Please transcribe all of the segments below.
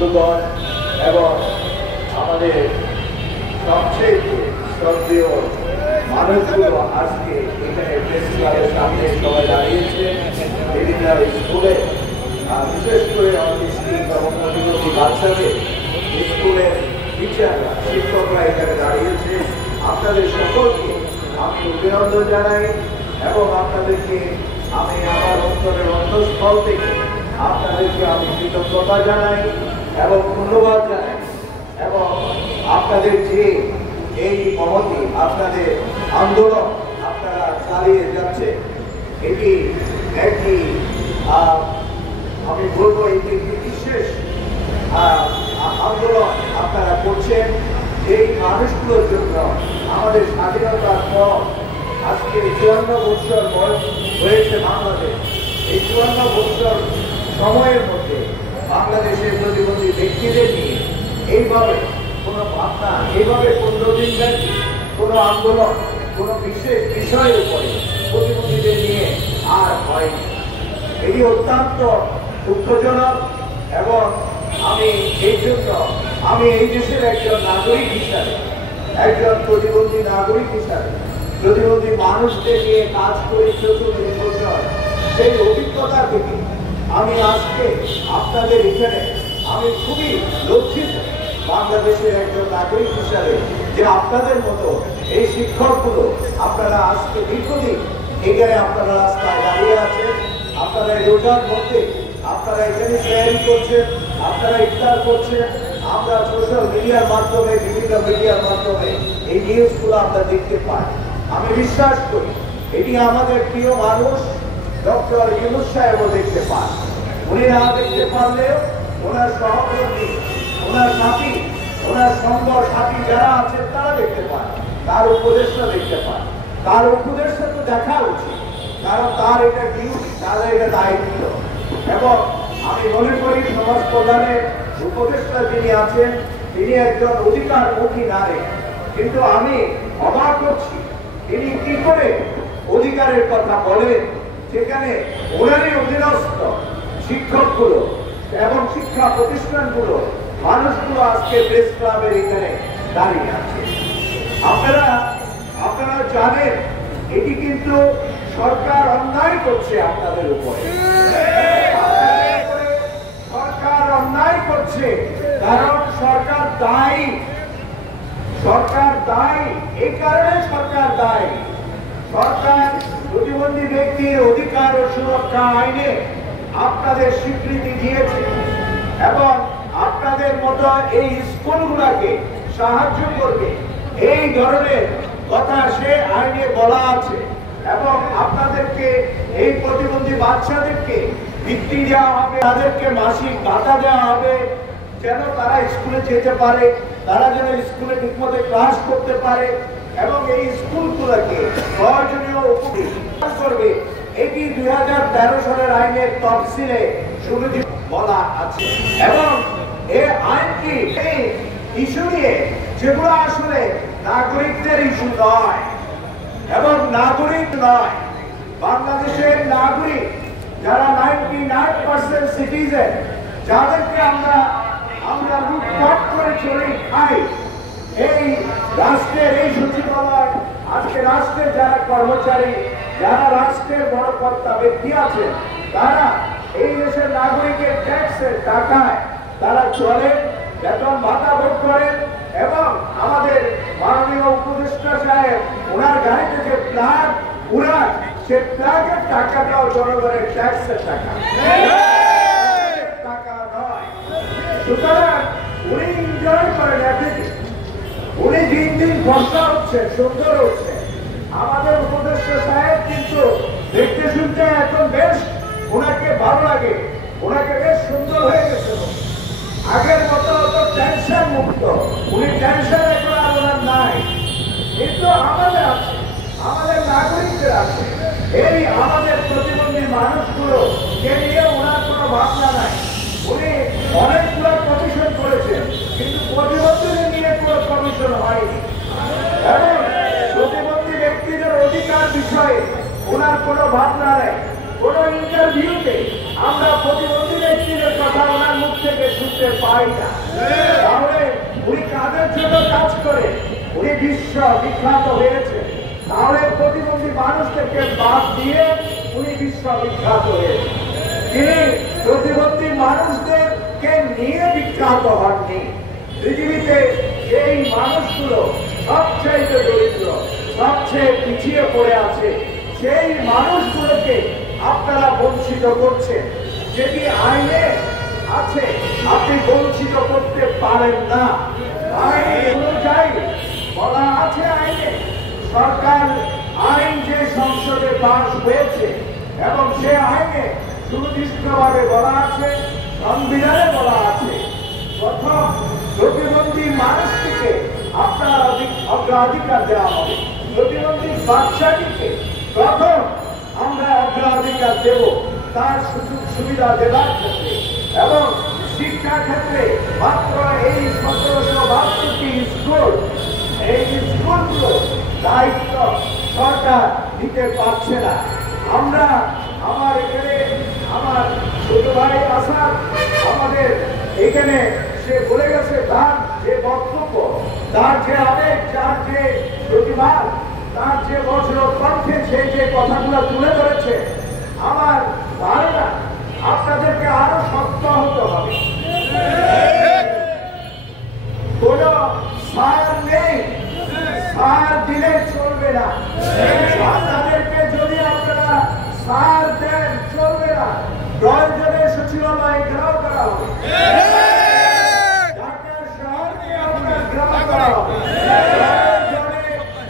বন্ধুগণ এবং আমাদের সবচেয়ে শ্রদ্ধেয় মানুষগুলো আজকে এখানে প্রেস ক্লাবের সামনে সবাই দাঁড়িয়েছে। বিভিন্ন স্কুলে বিশেষ করে আমাদের স্কুল এবং প্রতিবন্ধী বাচ্চাদের স্কুলের টিচাররা শিক্ষকরা এখানে দাঁড়িয়েছে। আপনাদের সকলকে আমি অভিনন্দন জানাই এবং আপনাদেরকে আমি আমার অন্তরের অন্তঃস্থল থেকে আপনাদেরকে আমি কৃতজ্ঞতা জানাই এবং ধন্যবাদ জানাই। এবং আপনাদের যে এই মহতি আপনাদের আন্দোলন আপনারা চালিয়ে যাচ্ছে, এটি একটি আমি বলবো এটি একটি বিশেষ আন্দোলন আপনারা করছেন। এই মানুষগুলোর জন্য আমাদের স্বাধীনতার পর আজকে 54 বছর বয়স হয়েছে বাংলাদেশ। এই 54 বছর সময়ের মধ্যে বাংলাদেশের প্রতিবন্ধী ব্যক্তিদের নিয়ে এইভাবে কোনো ভাবনা, এইভাবে 15 দিন ব্যাপী কোনো আন্দোলন, কোনো বিশেষ বিষয়ের উপরে প্রতিবন্ধীদের নিয়ে আর হয়নি। এটি অত্যন্ত দুঃখজনক এবং আমি এই জন্য আমি এই দেশের একজন নাগরিক হিসাবে, একজন প্রতিবন্ধী নাগরিক হিসাবে, প্রতিবন্ধী মানুষদের নিয়ে কাজ করি 34 বছর, সেই অভিজ্ঞতা থেকে আমি আজকে আপনাদের এখানে আমি খুবই লজ্জিত বাংলাদেশের একজন নাগরিক হিসাবে যে আপনাদের মতো এই শিক্ষকগুলো আপনারা আজকে দীর্ঘদিন এখানে আপনারা রাস্তায় দাঁড়িয়ে আছেন। আপনারা রোজার মধ্যে আপনারা এখানে শেয়ারিং করছেন, আপনারা ইফতার করছেন। আমরা সোশ্যাল মিডিয়ার মাধ্যমে, বিভিন্ন মিডিয়ার মাধ্যমে এই নিউজগুলো আমরা দেখতে পাই। আমি বিশ্বাস করি এটি আমাদের প্রিয় মানুষ ডক্টর ইউনূস সাহেবও দেখতে পান। উনি না দেখতে পারলেও ওনার সহকর্মী, ওনার সাথী, ওনার সঙ্গ সাথী যারা আছেন তারা দেখতে পান, তার উপদেষ্টা দেখতে পান। তার উপদেষ্টা তো দেখা উচিত, কারণ তার এটা ডিউটি, তার এটা দায়িত্ব। এবং আমি মনে করি সমাজ প্রধানের উপদেষ্টা যিনি আছেন তিনি একজন অধিকারমুখী নারী, কিন্তু আমি অবাক করছি তিনি কি করে অধিকারের কথা বলেন যেখানে ওনারই অধীনস্থ শিক্ষকগুলো এবং শিক্ষা প্রতিষ্ঠানগুলো, মানুষগুলো আজকে প্রেস ক্লাবের এখানে দাঁড়িয়ে আছে। আপনারা জানেন এটি কিন্তু সরকার অন্যায় করছে আপনাদের উপরে। সরকার অন্যায় করছে কারণ সরকার দায়ী। সরকার দায়ী এই কারণে সরকার দায়ী। সরকার প্রতিবন্ধী ব্যক্তির অধিকার ও সুরক্ষা আইনে আপনাদের স্বীকৃতি দিয়েছে এবং আপনাদের মতো এই স্কুলগুলোকে সাহায্য করবে এই ধরনের কথা সে আইনে বলা আছে। এবং আপনাদেরকে এই প্রতিবন্ধী বাচ্চাদেরকে বৃত্তি দেওয়া হবে, তাদেরকে মাসিক ভাতা দেওয়া হবে যেন তারা স্কুলে যেতে পারে, তারা যেন স্কুলে ঠিকমতো ক্লাস করতে পারে এবং এই স্কুলগুলোকে প্রয়োজনীয় উপকার করবে। এটি 2013 সালের আইনের তফসিলে সুবিধা বলা আছে। এবং এই আইনটি এই ইস্যু নিয়ে যেগুলো আসলে নাগরিকদের ইস্যু নয় এবং নাগরিক নয়, বাংলাদেশের নাগরিক যারা 99% সিটিজেন, যাদেরকে আমরা লুটপাট করে চলি খাই, এই রাষ্ট্রের এই সচিবালয়, আজকে রাষ্ট্রের যারা কর্মচারী, যারা রাষ্ট্রের বড় কর্তা ব্যক্তি আছেন, তারা এই দেশের নাগরিকের ট্যাক্সের টাকায় তারা চলেন, বেতন ভাতা ভোগ করেন এবং আমাদের মাননীয় উপদেষ্টা সাহেব ওনার গাড়িতে যে প্লাগ উড়ান, সে প্লাগের টাকাটাও জনগণের ট্যাক্সের টাকা নয়। সুতরাং উনি এনজয় করেন এতদিন, উনি দিন দিন বর্ষা হচ্ছে, সুন্দর হচ্ছে। আমাদের উপদেষ্টা সাহেব কিন্তু দেখতে শুনতে এখন বেশ ওনাকে ভালো লাগে, ওনাকে বেশ সুন্দর হয়ে গেছে। আগের মতো অত টেনশন মুক্ত, উনি টেনশন এখন আর ওনার নাই। কিন্তু আমাদের আছে, আমাদের নাগরিকদের আছে, এই আমাদের প্রতিবন্ধী মানুষগুলো কে নিয়ে ওনার কোনো ভাবনা নাই। উনি অনেকগুলো কমিশন করেছেন কিন্তু প্রতিবন্ধীদের নিয়ে কোনো কমিশন হয়নি এবং প্রতিবন্ধী ব্যক্তিদের অধিকার বিষয়ে ওনার কোনো ভাবনা নেই। কোনো ইন্টারভিউতে আমরা প্রতিবন্ধীদের ব্যক্তিদের কথা ওনার মুখ থেকে শুনতে পাই না। তাহলে উনি কাদের জন্য কাজ করে? উনি বিশ্ব বিখ্যাত হয়েছে। তাহলে প্রতিবন্ধী মানুষদেরকে বাদ দিয়ে উনি বিশ্ব বিখ্যাত হয়েছে। তিনি প্রতিবন্ধী মানুষদেরকে নিয়ে বিখ্যাত হননি। পৃথিবীতে এই মানুষগুলো সবচেয়ে দরিদ্র, সবচেয়ে পিছিয়ে পড়ে আছে, সেই মানুষগুলোকে আপনারা বঞ্চিত করছেন। যেটি আইনে আছে আপনি বঞ্চিত করতে পারেন না। আইন অনুযায়ী বলা আছে, আইনে সরকার আইন যে সংসদে পাস হয়েছে এবং সে আইনে সুনির্দিষ্টভাবে বলা আছে, সংবিধানে বলা আছে, প্রথম প্রতিবন্ধী মানুষটিকে আপনার অগ্রাধিকার দেওয়া হবে। প্রতিবন্ধী বাচ্চাটিকে প্রথম আমরা অগ্রাধিকার দেব তার সুযোগ সুবিধা দেওয়ার ক্ষেত্রে, এবং শিক্ষা ক্ষেত্রে মাত্র এই 1772টি স্কুল, এই স্কুলগুলো দায়িত্ব সরকার দিতে পারছে না। আমরা আমার এখানে আমার ছোট ভাই আসাদ আমাদের এখানে সে বলে গেছে, তার যে বক্তব্য, তার যে আবেগ, তার যে প্রতিবাদ, তার যে বজ্র কণ্ঠে সে যে কথাগুলো তুলে ধরেছে, আমার ধারণা আপনাদেরকে আরো শক্ত হতে হবে। কোন সার নেই, সার দিলে চলবে না। আপনাদেরকে যদি আপনারা সার দেন চলবে না, প্রয়োজনে সচিবালয় ঘেরাও করা হবে, ঢাকা শহরকে আপনার ঘেরাও করা হবে,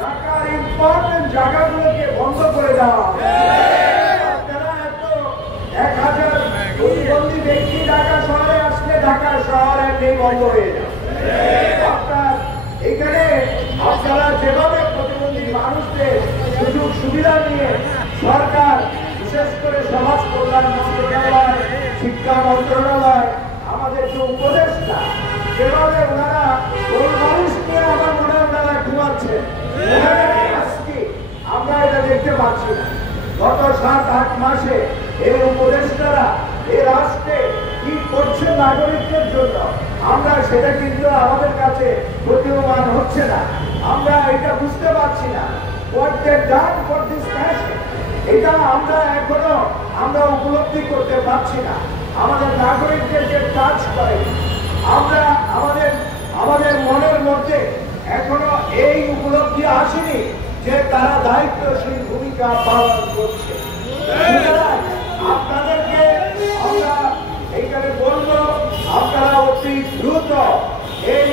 ঢাকার ইম্পর্টেন্ট জায়গাগুলোকে বন্ধ করে দেওয়া হবে। আপনারা এত 1000 প্রতিবন্ধী ব্যক্তি ঢাকা শহরে আসলে ঢাকা শহর এমনি বন্ধ হয়ে যাবে। আপনার এখানে আপনারা যেভাবে প্রতিবন্ধী মানুষদের সুযোগ সুবিধা নিয়ে সরকার, বিশেষ করে সমাজ কল্যাণ মন্ত্রণালয়, শিক্ষা মন্ত্রণালয়, আমাদের যে উপদেষ্টা, যেভাবে ওনারা ওই মানুষকে আমার মনে ওনারা ঘুমাচ্ছেন, আজকে আমরা এটা দেখতে পাচ্ছি না। গত 7-8 মাসে এই উপদেষ্টারা এই রাষ্ট্রে কি করছে নাগরিকদের জন্য, আমরা সেটা কিন্তু আমাদের কাছে প্রতীয়মান হচ্ছে না। আমরা এটা বুঝতে পারছি না। What they done for this nation, এটা আমরা এখনো উপলব্ধি করতে পারছি না। আমাদের নাগরিকদের যে কাজ করে, আমরা আমাদের মনের মধ্যে এখনো এই উপলব্ধি আসেনি যে তারা দায়িত্বশীল ভূমিকা পালন করছে। আপনাদেরকে আমরা এইখানে বলবো, আপনারা অতি দ্রুত এই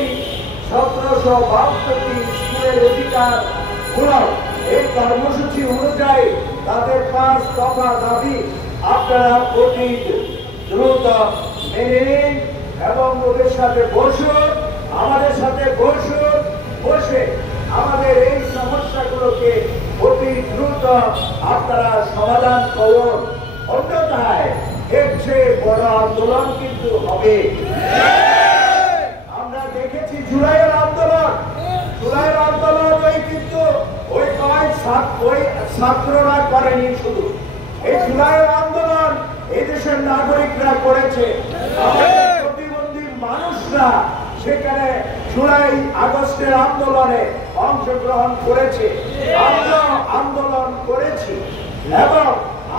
1772টি স্কুলের অধিকার মূলক এই কর্মসূচি অনুযায়ী তাদের 5 দফা দাবি আপনারা অতি দ্রুত মেনে নিন এবং ওদের সাথে বসুন, আমাদের সাথে বসে আমাদের এই সমস্যাগুলোকে অতি দ্রুত আপনারা সমাধান করুন। অন্যথায় এর চেয়ে বড় আন্দোলন কিন্তু হবে। আমরা দেখেছি জুলাইয়ের আন্দোলন ওই কিন্তু ওই ছাত্ররা করেনি, শুধু এই জুলাইয়ের আন্দোলন এই দেশের নাগরিকরা করেছে। প্রতিবন্ধী মানুষরা সেখানে জুলাই আগস্টের আন্দোলনে অংশগ্রহণ করেছে, আমরা আন্দোলন করেছি এবং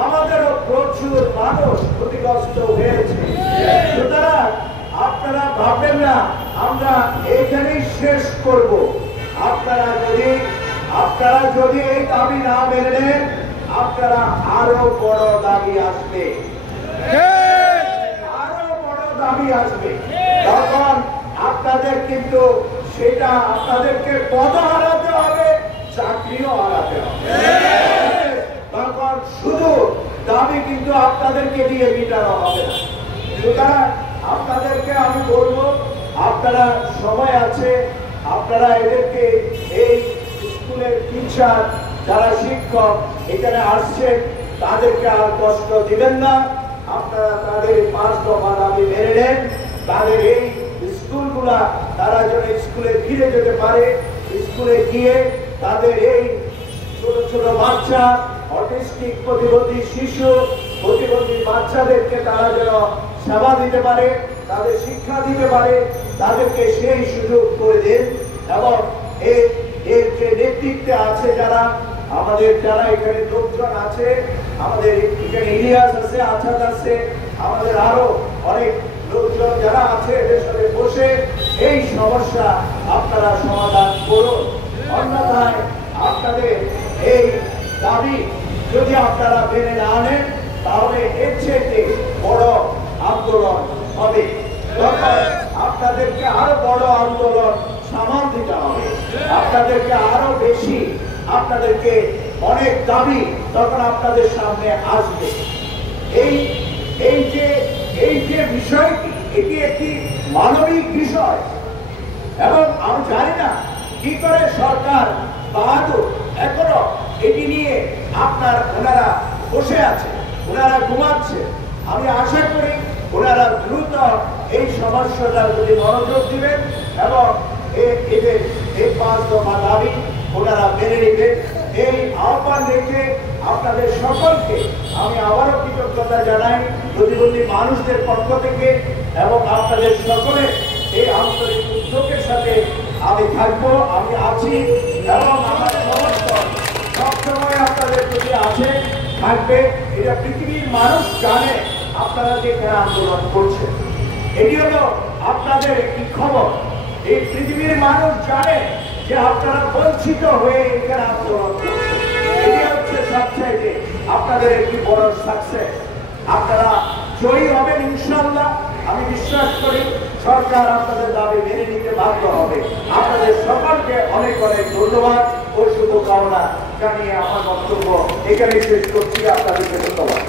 আমাদেরও প্রচুর মানুষ ক্ষতিগ্রস্ত হয়েছে। সুতরাং আপনারা ভাববেন না আমরা এইখানেই শেষ করব। আপনারা যদি এই দাবি না মেনে নেন, আপনারা আরো বড় দাবি আসবে, তখন আপনাদের কিন্তু সেটা আপনাদেরকে পদ হারাতে হবে, চাকরিও হারাতে হবে। তখন শুধু দাবি কিন্তু আপনাদেরকে দিয়ে মেটানো হবে না। সুতরাং আপনাদেরকে আমি বলবো, আপনারা সময় আছে, আপনারা এদেরকে এই স্কুলের টিচার যারা শিক্ষক এখানে আসছেন তাদেরকে আর কষ্ট দিবেন না। আপনারা তাদের 5 দফা দাবি মেনে নেন, তাদের এই স্কুলগুলা তারা যেন স্কুলে ফিরে যেতে পারে, স্কুলে গিয়ে তাদের এই ছোট ছোট বাচ্চা, অটিস্টিক প্রতিবন্ধী শিশু, প্রতিবন্ধী বাচ্চাদেরকে তারা যেন সেবা দিতে পারে, তাদের শিক্ষা দিতে পারে, তাদেরকে সেই সুযোগ করে দেন। এবং এর যে নেতৃত্বে আছে যারা আমাদের, যারা এখানে লোকজন আছে, আমাদের এখানে ইলিয়াস আছে, আছাদ আছে, আমাদের আরো অনেক লোকজন যারা আছে, এদের সাথে বসে এই সমস্যা আপনারা সমাধান করুন। অন্যথায় আপনাদের এই দাবি যদি আপনারা মেনে না আনেন, তাহলে এর চেয়ে বড় আন্দোলন হবে। তখন আপনাদেরকে আরো বড় আন্দোলন সামাল দিতে হবে, আপনাদেরকে আরো বেশি, আপনাদেরকে অনেক দাবি তখন আপনাদের সামনে আসবে। এই যে বিষয়টি, এটি একটি মানবিক বিষয়, এবং আমি জানি না কি করে সরকার বাহাদুর এখনো এটি নিয়ে ওনারা বসে আছে, ওনারা ঘুমাচ্ছে। আমি আশা করি ওনারা দ্রুত এই সমস্যাটার প্রতি মনোযোগ দিবেন এবং এদের এই 5 দফা দাবি ওনারা মেনে নেবেন। এই আহ্বান রেখে আপনাদের সকলকে আমি আবারও কৃতজ্ঞতা জানাই প্রতিবন্ধী মানুষদের পক্ষ থেকে, এবং আপনাদের সকলের এই আন্তরিক উদ্যোগের সাথে আমি থাকবো, আমি আছি, এবং আমার সমর্থন সবসময় আপনাদের প্রতি আছে, থাকবে। এটা পৃথিবীর মানুষ জানে আপনারা যে এখানে আন্দোলন করছেন, এটি হলো আপনাদের একটি খবর। এই পৃথিবীর মানুষ জানে যে আপনারা বঞ্চিত হয়ে এখানে আন্দোলন করছেন। এটি হচ্ছে সবচাইতে আপনাদের একটি বড় সাকসেস। আপনারা জয়ী হবেন ইনশাআল্লাহ। আমি বিশ্বাস করি সরকার আপনাদের দাবি মেনে নিতে বাধ্য হবে। আপনাদের সকলকে অনেক অনেক ধন্যবাদ ও শুভকামনা জানিয়ে আমার বক্তব্য এখানে শেষ করছি। আপনাদেরকে ধন্যবাদ।